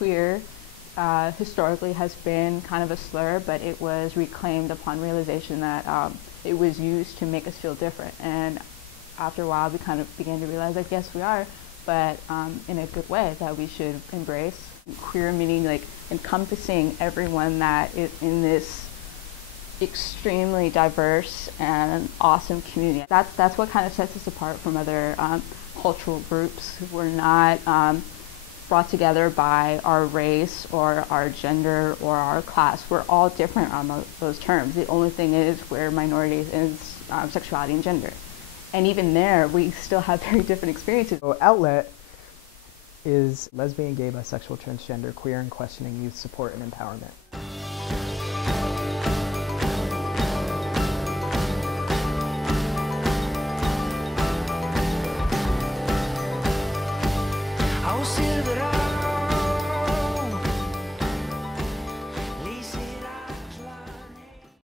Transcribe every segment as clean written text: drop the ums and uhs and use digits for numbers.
queer historically has been kind of a slur, but it was reclaimed upon realization that it was used to make us feel different. And after a while, we kind of began to realize, like, yes, we are, but in a good way, that we should embrace. Queer meaning like encompassing everyone that is in this extremely diverse and awesome community. That's what kind of sets us apart from other cultural groups. We're not brought together by our race or our gender or our class. We're all different on those terms. The only thing is we're minorities in sexuality and gender. And even there, we still have very different experiences. So Outlet is lesbian, gay, bisexual, transgender, queer, and questioning youth support and empowerment.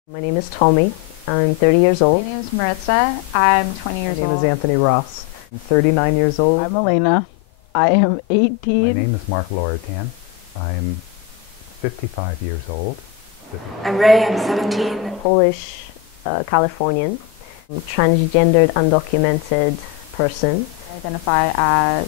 My name is Tommy. I'm 30 years old. My name is Maritza. I'm 20 years old. My name is Anthony Ross. I'm 39 years old. I'm Elena. I am 18. My name is Mark Loritan. I'm 55 years old. I'm Ray. I'm 17. Polish, Californian, transgendered, undocumented person. I identify as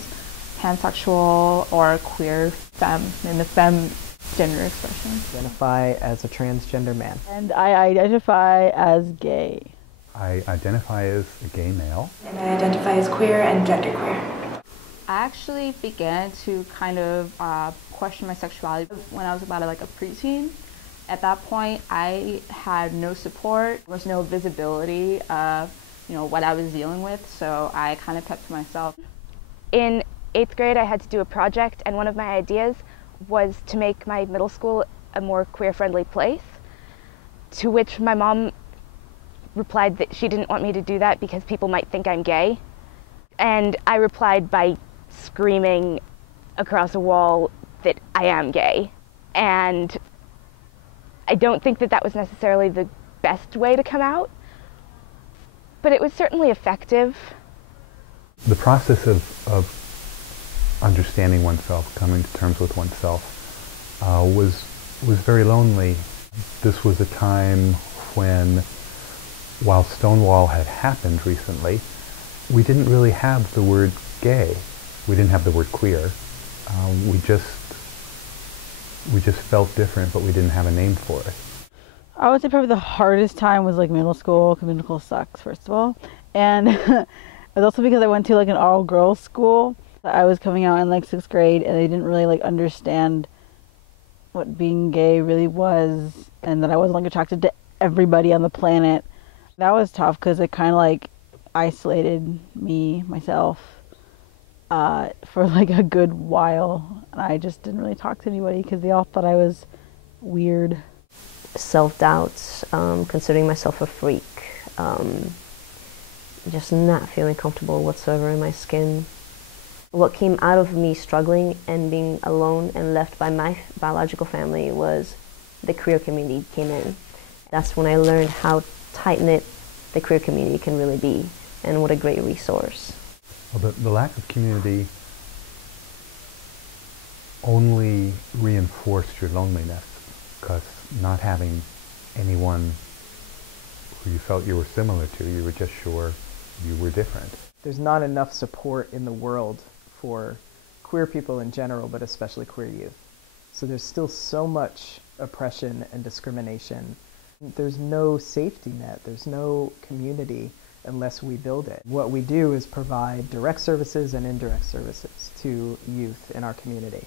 pansexual or queer, femme, in the femme gender expression. Identify as a transgender man. And I identify as gay. I identify as a gay male. And I identify as queer and genderqueer. I actually began to kind of question my sexuality when I was about like a preteen. At that point, I had no support. There was no visibility of, what I was dealing with, so I kind of kept to myself. In 8th grade, I had to do a project, and one of my ideas was to make my middle school a more queer-friendly place, to which my mom replied that she didn't want me to do that because people might think I'm gay. And I replied by screaming across a wall that I am gay. And I don't think that that was necessarily the best way to come out, but it was certainly effective. The process of understanding oneself, coming to terms with oneself, was very lonely. This was a time when, while Stonewall had happened recently, we didn't really have the word gay. We didn't have the word queer. We just felt different, but we didn't have a name for it. I would say probably the hardest time was like middle school, because middle school sucks, first of all. And it was also because I went to like an all-girls school. I was coming out in like 6th grade, and I didn't really like understand what being gay really was, and that I wasn't like attracted to everybody on the planet. That was tough because it kind of like isolated myself for like a good while, and I just didn't really talk to anybody because they all thought I was weird. Self-doubt, considering myself a freak, just not feeling comfortable whatsoever in my skin. What came out of me struggling and being alone and left by my biological family was the queer community came in. That's when I learned how tight-knit the queer community can really be, and what a great resource. Well, the lack of community only reinforced your loneliness, because not having anyone who you felt you were similar to, you were just sure you were different. There's not enough support in the world for queer people in general, but especially queer youth. So there's still so much oppression and discrimination. There's no safety net, there's no community unless we build it. What we do is provide direct services and indirect services to youth in our community.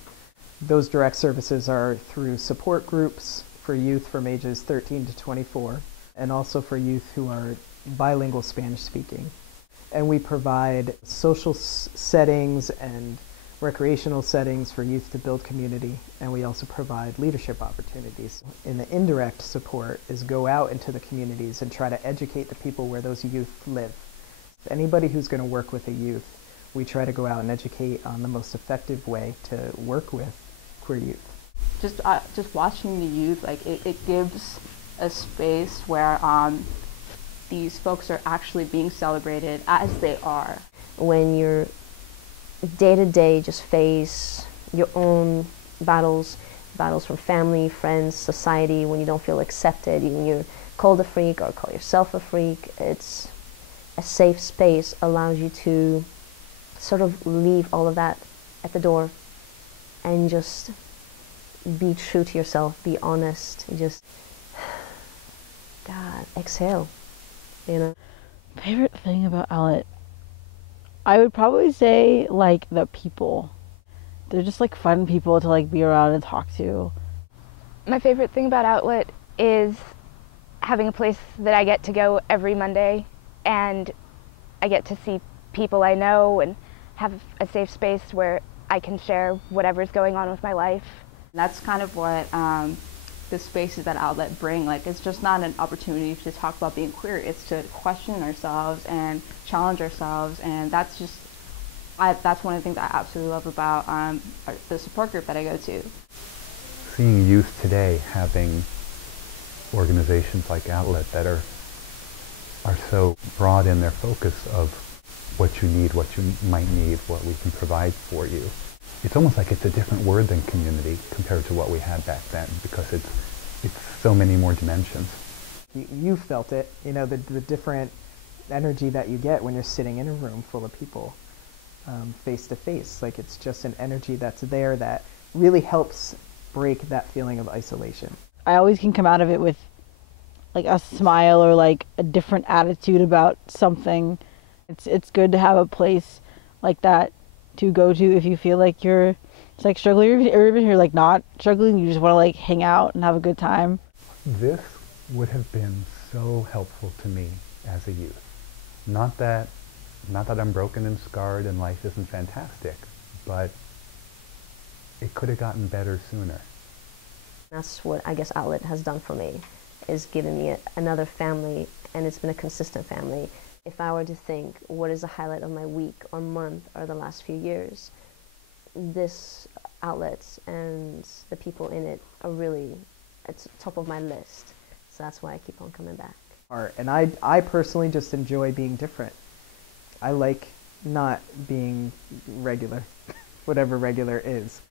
Those direct services are through support groups for youth from ages 13 to 24, and also for youth who are bilingual Spanish speaking. And we provide social settings and recreational settings for youth to build community, and we also provide leadership opportunities. And the indirect support is go out into the communities and try to educate the people where those youth live. Anybody who's going to work with a youth, we try to go out and educate on the most effective way to work with queer youth. Just watching the youth, like it gives a space where these folks are actually being celebrated as they are. When you're day to day just face your own battles from family, friends, society, when you don't feel accepted, when you're called a freak or call yourself a freak. It's a safe space, allows you to sort of leave all of that at the door and just be true to yourself, be honest, just, God, exhale, you know. Favorite thing about Outlet? I would probably say, like, the people. They're just, like, fun people to, like, be around and talk to. My favorite thing about Outlet is having a place that I get to go every Monday, and I get to see people I know and have a safe space where I can share whatever's going on with my life. That's kind of what the spaces that Outlet bring. Like, it's just not an opportunity to talk about being queer. It's to question ourselves and challenge ourselves, and that's just, that's one of the things I absolutely love about the support group that I go to. Seeing youth today having organizations like Outlet that are so broad in their focus of what you need, what you might need, what we can provide for you. It's almost like it's a different word than community compared to what we had back then, because it's so many more dimensions. You felt it, you know, the different energy that you get when you're sitting in a room full of people, face to face. Like, it's just an energy that's there that really helps break that feeling of isolation. I always can come out of it with, like, a smile or, like, a different attitude about something. It's good to have a place like that to go to if you feel like you're just, like, struggling, or even if you're, like, not struggling, you just want to, like, hang out and have a good time. This would have been so helpful to me as a youth. Not that I'm broken and scarred and life isn't fantastic, but it could have gotten better sooner. That's what I guess Outlet has done for me, is given me another family, and it's been a consistent family. If I were to think, what is the highlight of my week or month or the last few years, this Outlet and the people in it are really, it's top of my list. So that's why I keep on coming back. And I personally just enjoy being different. I like not being regular, whatever regular is.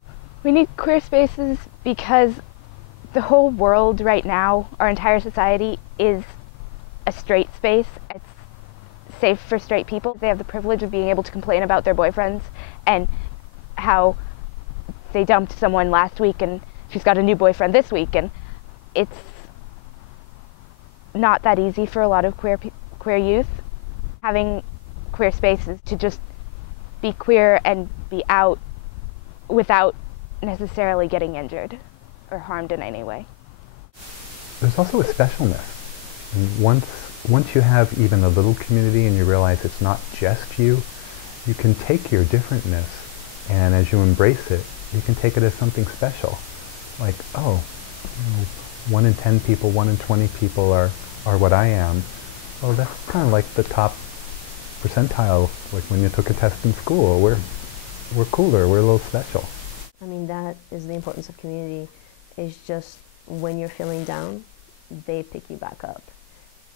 We need queer spaces because the whole world right now, our entire society, is a straight space. It's safe for straight people. They have the privilege of being able to complain about their boyfriends and how they dumped someone last week and she's got a new boyfriend this week, and it's not that easy for a lot of queer youth. Having queer spaces to just be queer and be out without necessarily getting injured or harmed in any way. There's also a specialness. And once you have even a little community and you realize it's not just you can take your differentness, and as you embrace it, you can take it as something special. Like, oh, 1 in 10 people, 1 in 20 people are what I am. Oh, that's kind of like the top percentile, like when you took a test in school. We're cooler, we're a little special. I mean, that is the importance of community, is just when you're feeling down, they pick you back up.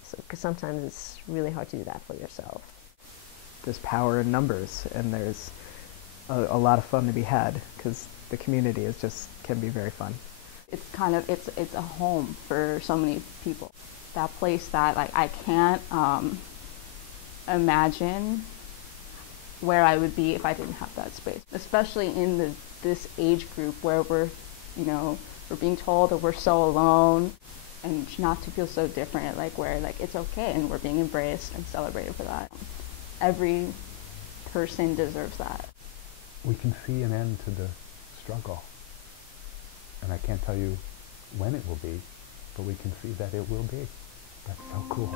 So, because sometimes it's really hard to do that for yourself. There's power in numbers, and there's a lot of fun to be had, because the community can be very fun. It's kind of, it's a home for so many people. That place that, like, I can't imagine where I would be if I didn't have that space, especially in this age group where we're being told that we're so alone, and not to feel so different, like, where, like, it's okay and we're being embraced and celebrated for that. Every person deserves that. We can see an end to the struggle, and I can't tell you when it will be, but we can see that it will be. That's so cool.